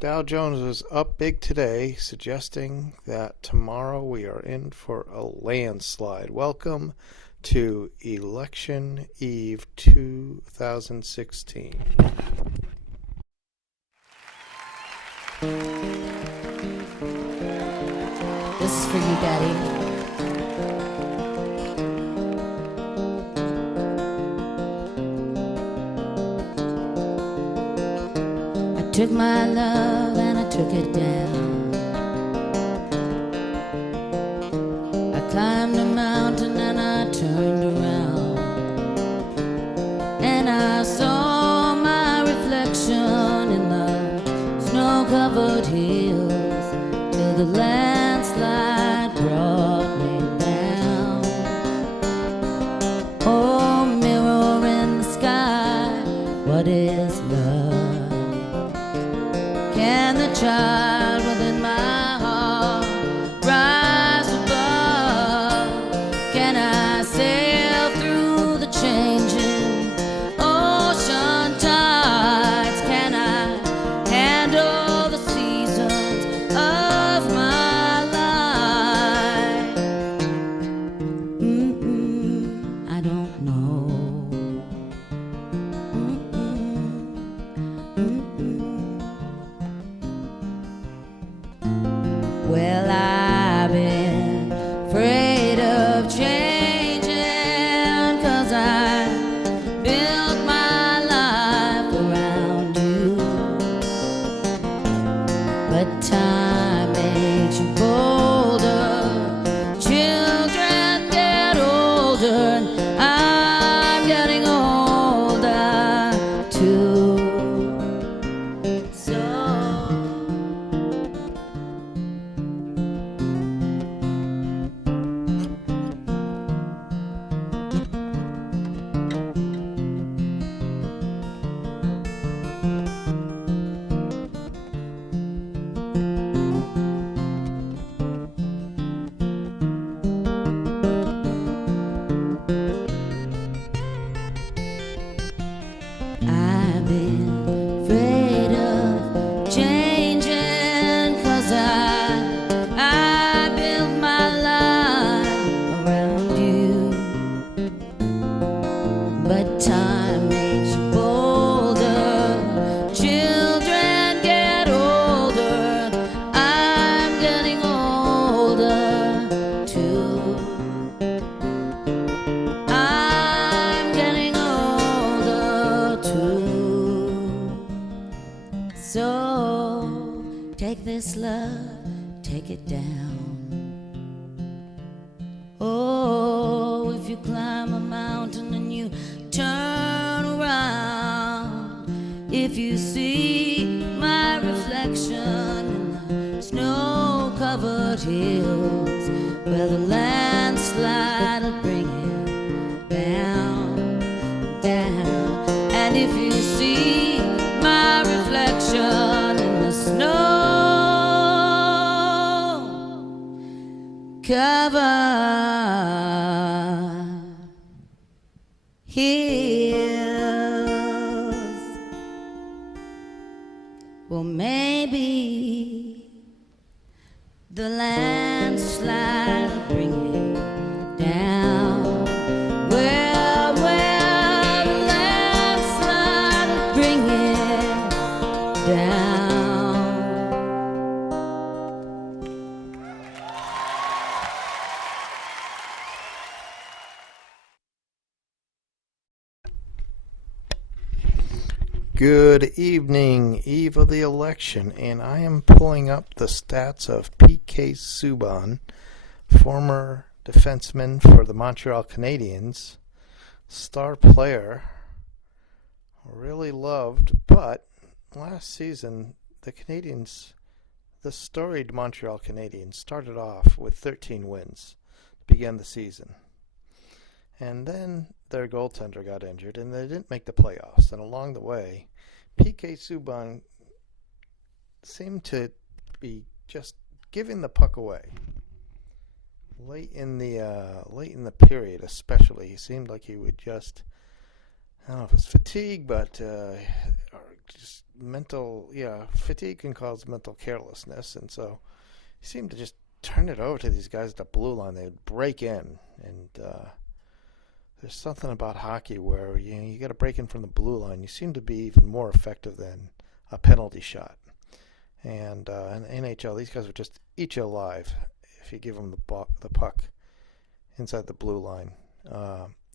Dow Jones is up big today, suggesting that tomorrow we are in for a landslide. Welcome to Election Eve 2016. This is for you, Daddy. I took my love and I took it down. I climbed a mountain and I turned around, and I saw my reflection in the snow-covered hills till the landslide brought me down. Oh, mirror in the sky, what is love? Can the child within my heart rise above? Can I sail through the changing ocean tides? Can I handle the seasons of my life? I don't know. Well, I've been afraid of changing, 'cause I built my life around you. But time makes you bolder, children get older, and I'm getting older too. So I've been afraid of changing, 'cause I built my life around you. But time makes you bolder, children get older, I'm getting older too. I'm getting older too. So take this love, take it down. Oh, if you climb a mountain and you turn around, if you see my reflection in the snow-covered hills, where the landslide will bring it down, down. And if you see my reflection in the snow-covered hills, well, maybe the landslide will bring it down. Well, the landslide will bring it down. Good evening, eve of the election, and I am pulling up the stats of P.K. Subban, former defenseman for the Montreal Canadiens, star player, really loved, but last season the Canadiens, the storied Montreal Canadiens, started off with 13 wins to begin the season. And then their goaltender got injured, and they didn't make the playoffs. And along the way, P.K. Subban seemed to be just giving the puck away. Late in the period, especially, he seemed like he would just, I don't know if it's fatigue, but just fatigue can cause mental carelessness, and so he seemed to just turn it over to these guys at the blue line. They'd break in, and there's something about hockey where you got to break in from the blue line. You seem to be even more effective than a penalty shot. And in NHL, these guys would just eat you alive if you give them the puck inside the blue line.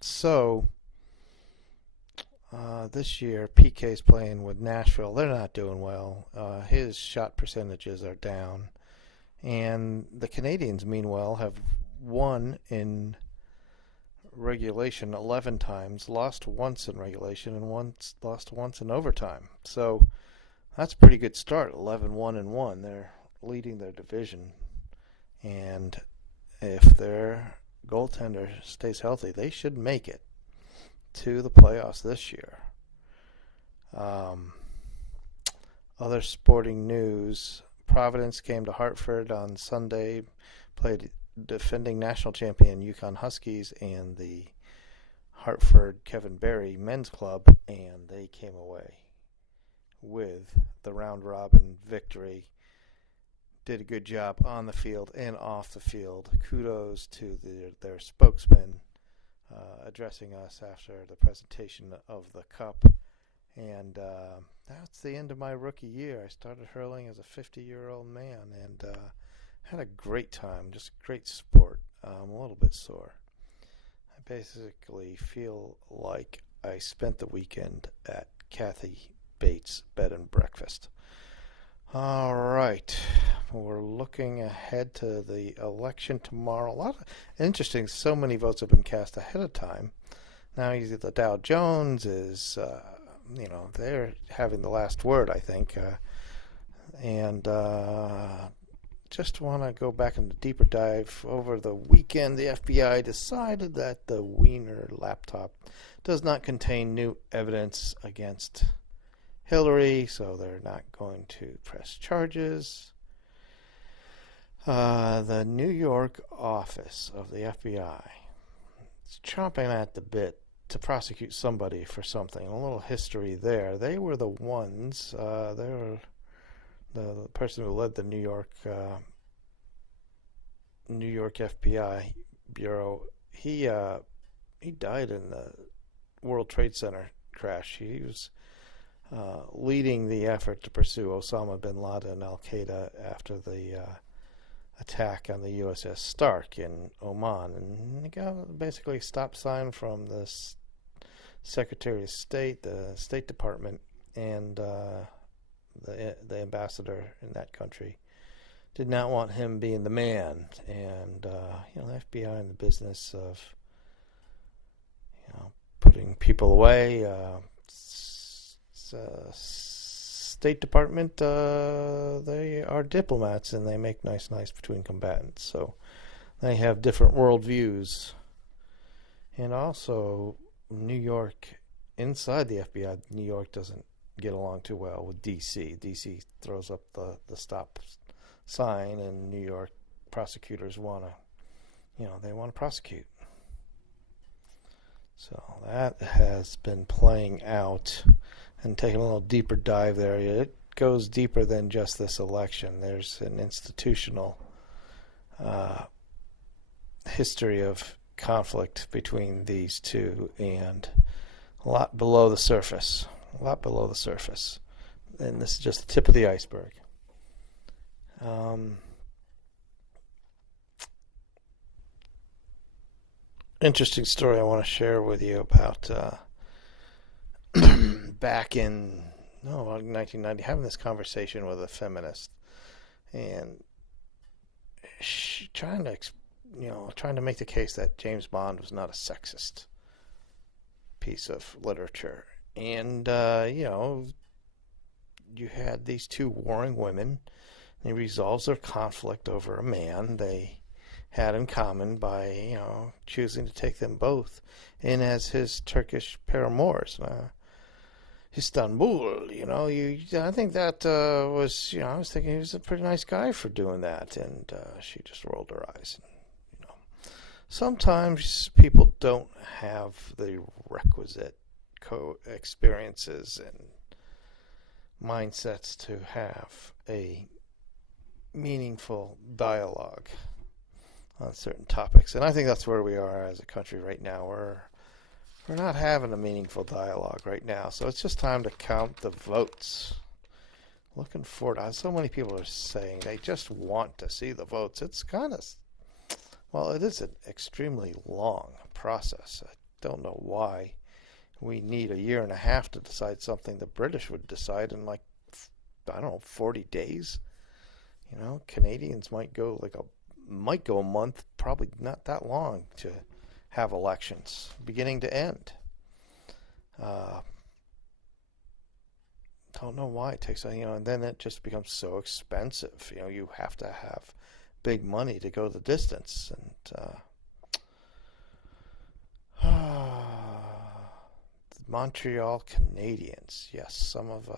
So this year, PK's playing with Nashville. They're not doing well. His shot percentages are down. And the Canadiens, meanwhile, have won in regulation 11 times, lost once in regulation, and lost once in overtime. So that's a pretty good start, 11-1-1. They're leading their division. And if their goaltender stays healthy, they should make it to the playoffs this year. Other sporting news: Providence came to Hartford on Sunday, played defending national champion Yukon Huskies and the Hartford Kevin Barry men's club, and they came away with the round-robin victory. Did a good job on the field and off the field. Kudos to their spokesman addressing us after the presentation of the cup. And that's the end of my rookie year. I started hurling as a 50-year-old man and had a great time, just great sport. I'm a little bit sore. I basically feel like I spent the weekend at Kathy Bates' Bed and Breakfast. All right, we're looking ahead to the election tomorrow. A lot of interesting. So many votes have been cast ahead of time. Now the Dow Jones is, they're having the last word, I think. And just want to go back into deeper dive. Over the weekend, the FBI decided that the Wiener laptop does not contain new evidence against Hillary, so they're not going to press charges. The New York office of the FBI is chomping at the bit to prosecute somebody for something. A little history there. They were the ones, they were the person who led the New York FBI bureau. He died in the World Trade Center crash. He was leading the effort to pursue Osama bin Laden and Al-Qaeda after the attack on the USS Stark in Oman. And he got basically a stop sign from the Secretary of State, the State Department, and the ambassador in that country. Did not want him being the man. And, the FBI in the business of, putting people away. State Department, they are diplomats and they make nice between combatants. So they have different worldviews. And also, New York, inside the FBI, New York doesn't get along too well with D.C. D.C. throws up the stop sign, and New York prosecutors want to prosecute. So that has been playing out. And taking a little deeper dive there, it goes deeper than just this election. There's an institutional history of conflict between these two, and a lot below the surface. And this is just the tip of the iceberg. Interesting story I want to share with you about back in 1990, having this conversation with a feminist, and she trying to make the case that James Bond was not a sexist piece of literature. And you had these two warring women, and he resolves their conflict over a man they had in common by choosing to take them both in as his Turkish paramours. Istanbul, I think that was, I was thinking he was a pretty nice guy for doing that, and she just rolled her eyes. And, sometimes people don't have the requisite experiences and mindsets to have a meaningful dialogue on certain topics. And I think that's where we are as a country right now. We're not having a meaningful dialogue right now. So it's just time to count the votes. Looking forward. So many people are saying they just want to see the votes. It's kind of, well, it is an extremely long process. I don't know why we need a year and a half to decide something the British would decide in, like, I don't know, 40 days. You know, Canadians might go a month, probably not that long to have elections, beginning to end. Don't know why it takes, and then it just becomes so expensive. You have to have big money to go the distance. And the Montreal Canadiens, yes, some of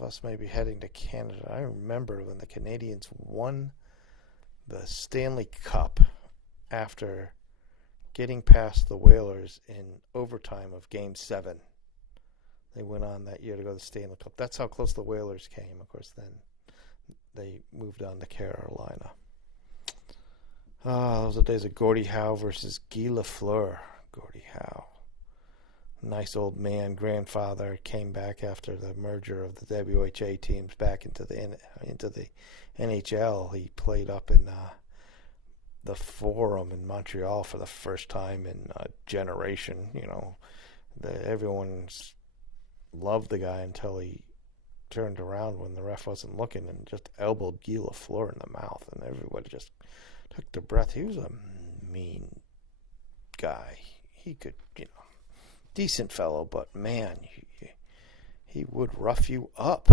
us may be heading to Canada. I remember when the Canadiens won the Stanley Cup after getting past the Whalers in overtime of Game 7. They went on that year to go to the Stanley Cup. That's how close the Whalers came. Of course, then they moved on to Carolina. Those are the days of Gordie Howe versus Guy Lafleur. Gordie Howe. Nice old man, grandfather, came back after the merger of the WHA teams back into the NHL. He played up in the Forum in Montreal for the first time in a generation. Everyone's loved the guy until he turned around when the ref wasn't looking and just elbowed Guy Lafleur in the mouth, and everybody just took their breath. He was a mean guy. He could, decent fellow, but man, he would rough you up.